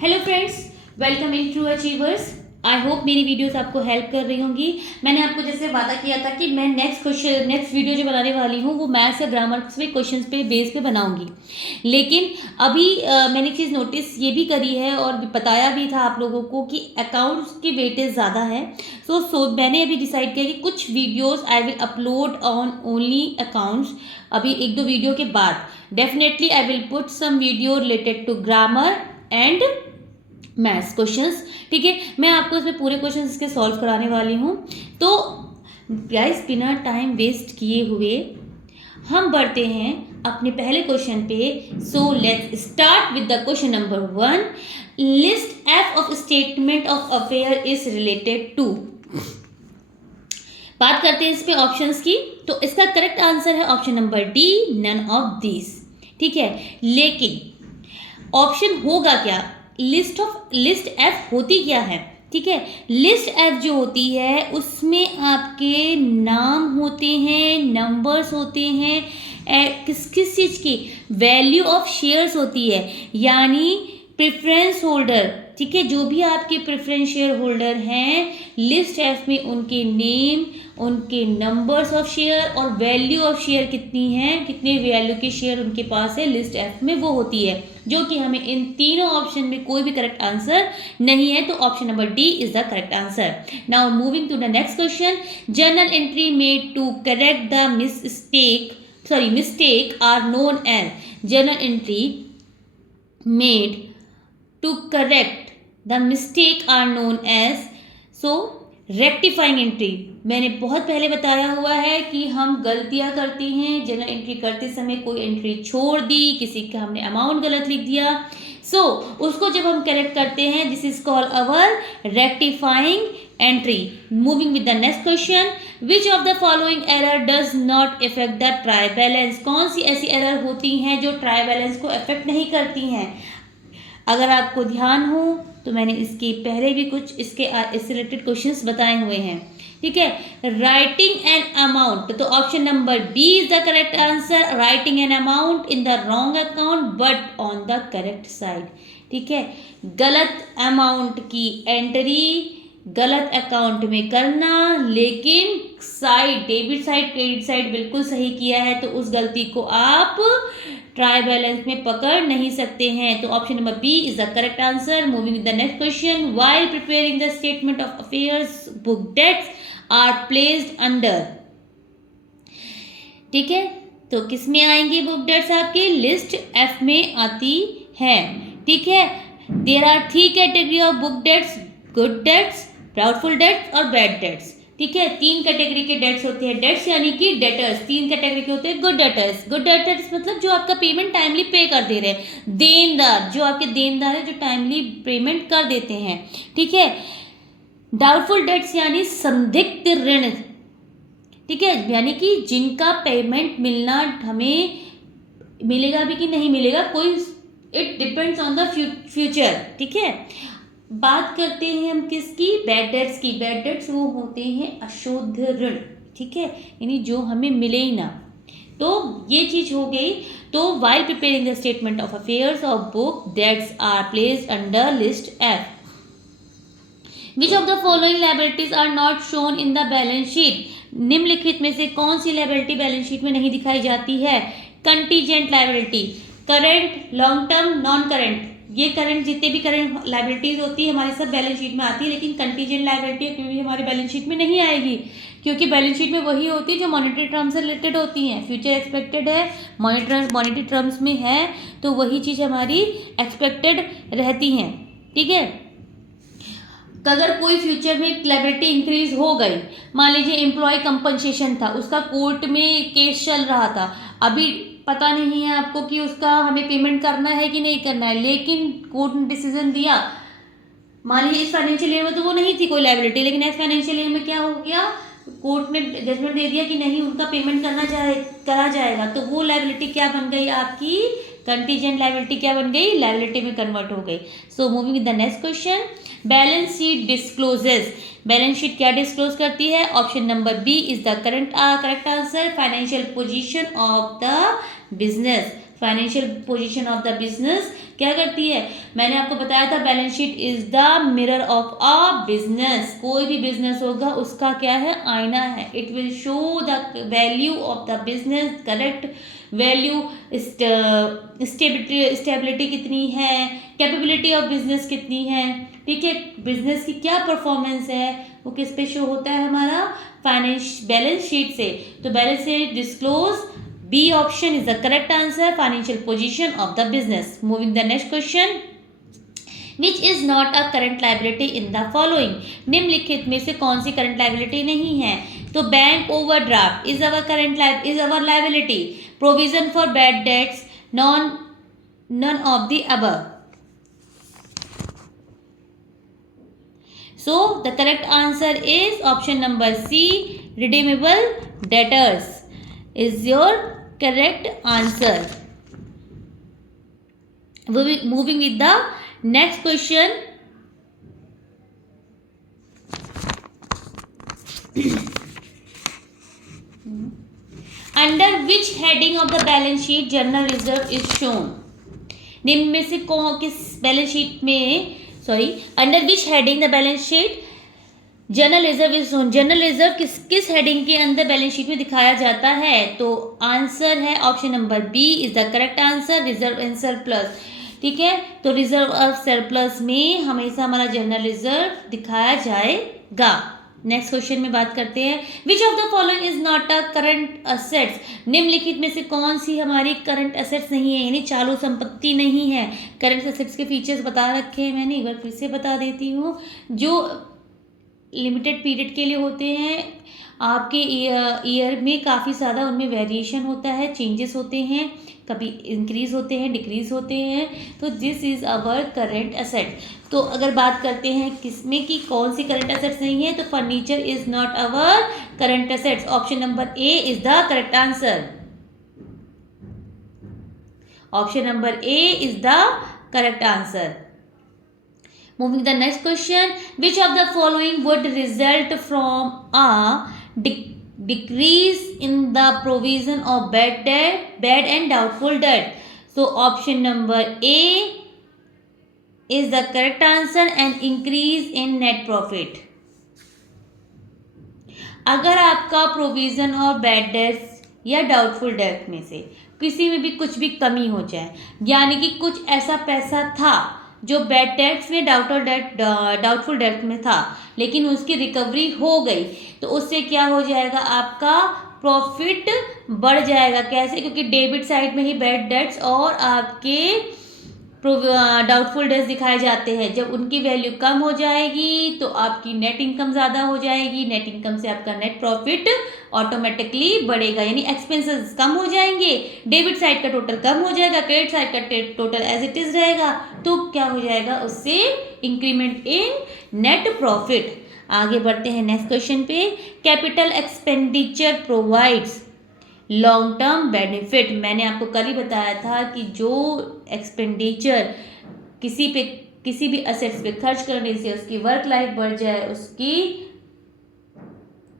Hello friends, welcome in true achievers. I hope मेरी videos आपको help कर रही होंगी। मैंने आपको जैसे वादा किया था कि मैं नेक्स्ट वीडियो जो बनाने वाली हूँ वो मैथ्स या ग्रामर पे क्वेश्चंस पे बेस पे बनाऊंगी। लेकिन अभी मैंने एक चीज़ नोटिस ये भी करी है और बताया भी था आप लोगों को कि अकाउंट्स की वेटेज ज़्यादा है। सो मैंने अभी डिसाइड किया कि कुछ videos I will upload on only accounts. अभी एक दो वीडियो के बाद definitely I will put some video related to grammar and maths questions. ठीक है, मैं आपको इसमें पूरे क्वेश्चंस इसके सॉल्व कराने वाली हूँ। तो गाइस, बिना टाइम वेस्ट किए हुए हम बढ़ते हैं अपने पहले क्वेश्चन पे। So let's start with the question number 1। List F of statement of affair is related to. बात करते हैं इस पे ऑप्शंस की। तो इसका करेक्ट आंसर है option number D, none of these. ठीक है, लेकिन ऑप्शन होगा क्या? लिस्ट एफ होती क्या है? ठीक है, लिस्ट एफ जो होती है उसमें आपके नाम होते हैं, नंबर्स होते हैं, किस किस चीज़ की वैल्यू ऑफ शेयर्स होती है, यानी प्रेफरेंस होल्डर। ठीक है, जो भी आपके प्रेफरेंस शेयर होल्डर हैं, लिस्ट एफ में उनके नेम, उनके नंबर्स ऑफ शेयर और वैल्यू ऑफ शेयर कितनी है, कितने वैल्यू के शेयर उनके पास है, लिस्ट एफ में वो होती है। जो कि हमें इन तीनों ऑप्शन में कोई भी करेक्ट आंसर नहीं है, तो option number D is the correct answer. Now moving to the next question. Journal entry made to correct the mistake are known as. जर्नल एंट्री मेड to correct the mistake are known as rectifying entry. मैंने बहुत पहले बताया हुआ है कि हम गलतियां करते हैं जनरल एंट्री करते समय, कोई एंट्री छोड़ दी, किसी का हमने अमाउंट गलत लिख दिया। उसको जब हम करेक्ट करते हैं, this is called our rectifying entry. Moving with the next question. Which of the following error does not effect the try balance. कौन सी ऐसी एरर होती हैं जो ट्राई बैलेंस को इफेक्ट नहीं करती हैं? अगर आपको ध्यान हो तो मैंने इसके पहले भी कुछ इससे रिलेटेड क्वेश्चंस बताए हुए हैं। ठीक है, राइटिंग एन अमाउंट, तो option number B is the correct answer. Writing an amount in the wrong account but on the correct side. ठीक है, गलत अमाउंट की एंट्री गलत अकाउंट में करना, लेकिन side debit side credit side बिल्कुल सही किया है, तो उस गलती को आप ट्राई बैलेंस में पकड़ नहीं सकते हैं। तो option number B is the correct answer. Moving with the next question. While preparing the statement of affairs book debts are placed under. ठीक है, तो किस में आएंगे बुक डेट्स? आपके लिस्ट एफ में आती है। ठीक है, there are 3 category of book debts: good debts, doubtful debts और बैड डेट्स। ठीक है, 3 कैटेगरी के डेट्स होते हैं। डेट्स यानी कि डेटर्स 3 कैटेगरी के होते हैं। गुड डेटर्स मतलब जो आपका पेमेंट टाइमली पे कर दे रहे हैं। देनदार, जो आपके देनदार है, जो टाइमली पेमेंट कर देते हैं। ठीक है, डाउटफुल डेट्स यानी संदिग्ध ऋण। ठीक है, यानी कि जिनका पेमेंट मिलना हमें मिलेगा भी कि नहीं मिलेगा, कोई it depends on the future. ठीक है, बात करते हैं हम किसकी? बैड डेट्स की। बैड डेट्स वो होते हैं अशुद्ध ऋण। ठीक है, यानी जो हमें मिले ही ना। तो ये चीज हो गई। तो while preparing the statement of affairs of book debts are placed under list F. Which of the following liabilities are not shown in the balance sheet. निम्नलिखित में से कौन सी लायबिलिटी बैलेंस शीट में नहीं दिखाई जाती है? Contingent liability, current, long term, non current. ये करंट, जितने भी करंट लायबिलिटीज होती है हमारे सब बैलेंस शीट में आती है, लेकिन कंटीजेंट लायबिलिटी क्योंकि हमारे बैलेंस शीट में नहीं आएगी, क्योंकि बैलेंस शीट में वही होती है जो मॉनेटरी टर्म्स से रिलेटेड होती हैं। फ्यूचर एक्सपेक्टेड है, मॉनेटरी टर्म्स में है, तो वही चीज़ हमारी एक्सपेक्टेड रहती हैं। ठीक है, अगर कोई फ्यूचर में लायबिलिटी इंक्रीज हो गई, मान लीजिए एम्प्लॉय कंपनसेशन था, उसका कोर्ट में केस चल रहा था, अभी पता नहीं है आपको कि उसका हमें पेमेंट करना है कि नहीं करना है, लेकिन कोर्ट ने डिसीजन दिया, मान लीजिए इस फाइनेंशियल ईयर में तो वो नहीं थी कोई लायबिलिटी, लेकिन नेक्स्ट फाइनेंशियल ईयर में क्या हो गया, कोर्ट ने जजमेंट दे दिया कि नहीं, उनका पेमेंट करा जाएगा, तो वो लायबिलिटी क्या बन गई आपकी? कंटीजेंट लायबिलिटी क्या बन गई? लायबिलिटी में कन्वर्ट हो गई। So moving with the next question. Balance sheet discloses. Balance sheet क्या डिस्क्लोज करती है? Option number B is the correct answer. Financial position of the business. Financial position of the business क्या करती है? मैंने आपको बताया था balance sheet is the mirror of a business. कोई भी बिजनेस होगा उसका क्या है? आईना है। It will show the value of the business, correct value, stability कितनी है, कैपेबिलिटी ऑफ बिजनेस कितनी है, ठीक है, बिजनेस की क्या परफॉर्मेंस है, वो किस पे शो होता है? हमारा बैलेंस शीट से। तो balance sheet disclose, B option is the correct answer, financial position of the business. Moving the next question, which is not a current liability in the following. निम्नलिखित में से कौन सी करंट लाइबिलिटी नहीं है? तो bank overdraft is our liability, provision for bad debts none of the above. So the correct answer is option number C, redeemable debtors is your correct answer. Moving with the next question. Under which heading of the balance sheet general reserve is shown? निम्न में से किस balance sheet में under which heading the balance sheet general reserve is shown. General reserve किस heading के अंदर balance sheet में दिखाया जाता है? तो आंसर है option number B is the correct answer, reserve and surplus. ठीक है, तो रिजर्व और सरप्लस में हमेशा हमारा जनरल रिजर्व दिखाया जाएगा। नेक्स्ट क्वेश्चन में बात करते हैं, विच of the following is not a current assets. निम्नलिखित में से कौन सी हमारी करंट असेट्स नहीं है, यानी चालू संपत्ति नहीं है। करंट असेट्स के फीचर्स बता रखे हैं मैंने, एक बार फिर से बता देती हूँ। जो लिमिटेड पीरियड के लिए होते हैं, आपके ईयर में काफ़ी ज़्यादा उनमें वेरिएशन होता है, चेंजेस होते हैं, कभी इंक्रीज होते हैं, डिक्रीज होते हैं, तो this is our current asset. तो अगर बात करते हैं किसमें कि कौन सी करंट असेट्स नहीं है, तो furniture is not our current assets. Option number A is the correct answer. Option number A is the correct answer. Moving the next question, which of the following would result from a decrease in the provision of bad and doubtful debt? So option number A is the correct answer, and increase in net profit. अगर आपका provision और bad dates या doubtful debt में से किसी में भी कुछ भी कमी हो जाए, यानी कि कुछ ऐसा पैसा था जो बैड डेट्स में डाउटफुल डेट में था, लेकिन उसकी रिकवरी हो गई, तो उससे क्या हो जाएगा? आपका प्रॉफिट बढ़ जाएगा। कैसे? क्योंकि डेबिट साइड में ही बैड डेट्स और आपके डाउटफुल डेट्स दिखाए जाते हैं। जब उनकी वैल्यू कम हो जाएगी तो आपकी नेट इनकम ज़्यादा हो जाएगी, नेट इनकम से आपका नेट प्रॉफिट ऑटोमेटिकली बढ़ेगा, यानी एक्सपेंसेस कम हो जाएंगे, डेबिट साइड का टोटल कम हो जाएगा, क्रेडिट साइड का टोटल एज इट इज़ रहेगा, तो क्या हो जाएगा? उससे इंक्रीमेंट इन नेट प्रॉफिट। आगे बढ़ते हैं नेक्स्ट क्वेश्चन पे, capital expenditure provides long term benefit. मैंने आपको कल ही बताया था कि जो एक्सपेंडिचर किसी भी असेट्स पे खर्च करने से उसकी वर्क लाइफ बढ़ जाए, उसकी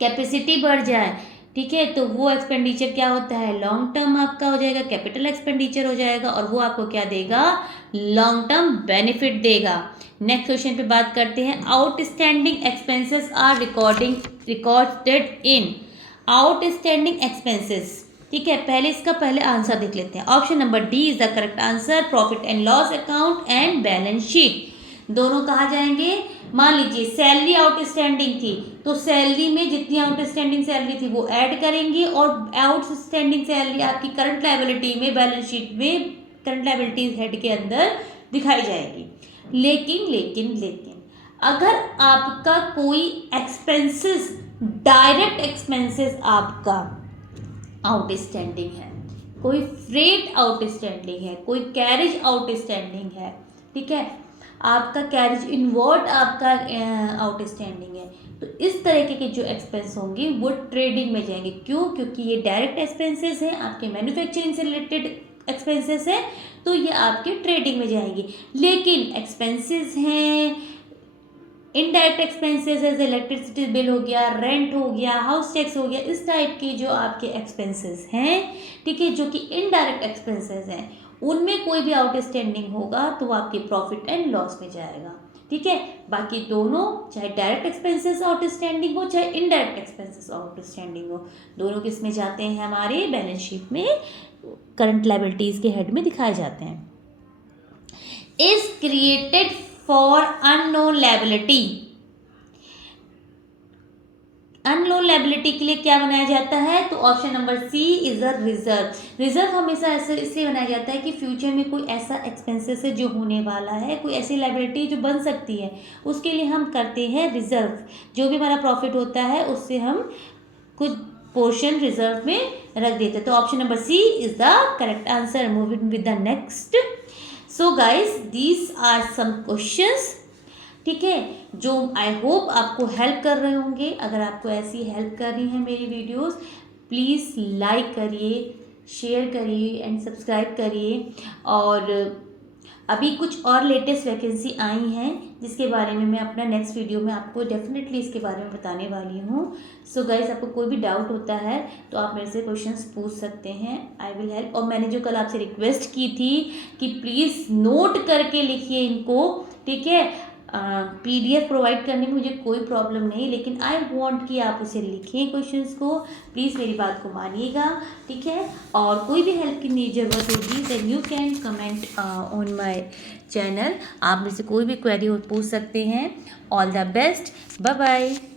कैपेसिटी बढ़ जाए, ठीक है, तो वो एक्सपेंडिचर क्या होता है? लॉन्ग टर्म आपका हो जाएगा, कैपिटल एक्सपेंडिचर हो जाएगा, और वो आपको क्या देगा? लॉन्ग टर्म बेनिफिट देगा। नेक्स्ट क्वेश्चन पे बात करते हैं, outstanding expenses are recorded in outstanding expenses. ठीक है, पहले आंसर देख लेते हैं। Option number D is the correct answer, profit and loss account and balance sheet. दोनों कहाँ जाएंगे? मान लीजिए सैलरी आउटस्टैंडिंग थी, तो सैलरी में जितनी आउटस्टैंडिंग सैलरी थी वो ऐड करेंगे, और आउटस्टैंडिंग सैलरी आपकी करंट लायबिलिटी में बैलेंस शीट में करंट लायबिलिटीज हेड के अंदर दिखाई जाएगी। लेकिन अगर आपका कोई एक्सपेंसेस, डायरेक्ट एक्सपेंसेस आपका आउटस्टैंडिंग है, कोई फ्रेट आउटस्टैंडिंग है, कोई कैरेज आउटस्टैंडिंग है, ठीक है, आपका कैरेज इनवर्ड आपका आउटस्टैंडिंग है, तो इस तरीके के जो एक्सपेंस होंगे वो ट्रेडिंग में जाएंगे। क्यों? क्योंकि ये डायरेक्ट एक्सपेंसेस हैं, आपके मैन्युफैक्चरिंग से रिलेटेड एक्सपेंसेस हैं, तो ये आपके ट्रेडिंग में जाएंगे। लेकिन एक्सपेंसेस हैं इनडायरेक्ट एक्सपेंसेस जैसे इलेक्ट्रिसिटी बिल हो गया, रेंट हो गया, हाउस टैक्स हो गया, इस टाइप के जो आपके एक्सपेंसेस हैं, ठीक है, जो कि इनडायरेक्ट एक्सपेंसेस हैं, उनमें कोई भी आउटस्टैंडिंग होगा तो वो आपके प्रॉफिट एंड लॉस में जाएगा, ठीक है। बाकी दोनों, चाहे डायरेक्ट एक्सपेंसेस आउटस्टैंडिंग हो चाहे इनडायरेक्ट एक्सपेंसेस आउटस्टैंडिंग हो, दोनों किस में जाते हैं, हमारे बैलेंस शीट में करंट लायबिलिटीज के हेड में दिखाए जाते हैं। Is created for unknown liability, unknown liability के लिए क्या बनाया जाता है, तो option number C is a reserve. Reserve हमेशा ऐसे इसलिए बनाया जाता है कि फ्यूचर में कोई ऐसा एक्सपेंसेस है जो होने वाला है, कोई ऐसी लायबिलिटी जो बन सकती है, उसके लिए हम करते हैं रिजर्व। जो भी हमारा प्रॉफिट होता है उससे हम कुछ पोर्शन रिजर्व में रख देते हैं। तो option number C is the correct answer. Moving with the next. So guys these are some questions, ठीक है, जो आई होप आपको हेल्प कर रहे होंगे। अगर आपको ऐसी हेल्प करनी है मेरी वीडियोस, प्लीज़ लाइक करिए, शेयर करिए एंड सब्सक्राइब करिए। और अभी कुछ और लेटेस्ट वैकेंसी आई हैं जिसके बारे में मैं अपना नेक्स्ट वीडियो में आपको डेफिनेटली इसके बारे में बताने वाली हूँ। सो गाइस, आपको कोई भी डाउट होता है तो आप मेरे से क्वेश्चंस पूछ सकते हैं, आई विल हेल्प। और मैंने जो कल आपसे रिक्वेस्ट की थी कि प्लीज़ नोट करके लिखिए इनको, ठीक है। PDF प्रोवाइड करने में मुझे कोई प्रॉब्लम नहीं, लेकिन आई वांट कि आप उसे लिखें क्वेश्चंस को। प्लीज़ मेरी बात को मानिएगा, ठीक है। और कोई भी हेल्प की ज़रूरत होगी then you can comment on my channel. आप मेरे से कोई भी क्वेरी पूछ सकते हैं। All the best, bye bye.